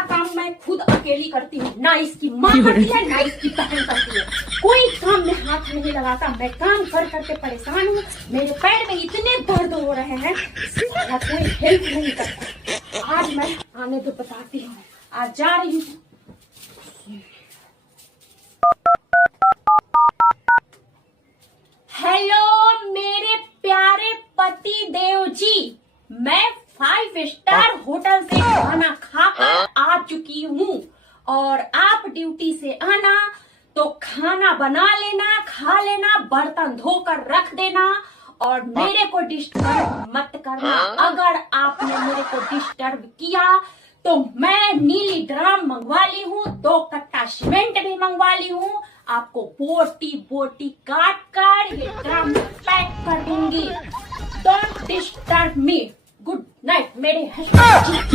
सारा काम मैं खुद अकेली करती हूँ, ना इसकी माँ करती है ना इसकी बहन करती है। कोई काम में हाथ नहीं लगाता। मैं काम कर करके परेशान हूँ, मेरे पैर में इतने दर्द हो रहे हैं, साला कोई हेल्प नहीं करता। आज मैं आने तो बताती हूँ, आज जा रही हूँ। हेलो मेरे प्यारे पति देव जी, मैं 5 स्टार होटल से खाना खाकर आ चुकी हूँ और आप ड्यूटी से आना तो खाना बना लेना, खा लेना, बर्तन धोकर रख देना और मेरे को डिस्टर्ब मत करना। अगर आपने मेरे को डिस्टर्ब किया तो मैं नीली ड्राम मंगवा ली हूँ, 2 कट्टा सीमेंट भी मंगवा ली हूँ। आपको बोटी बोटी काट कर ये ड्राम में पैक कर दूंगी। Don't disturb me. Good night मेरे हस्बैंड।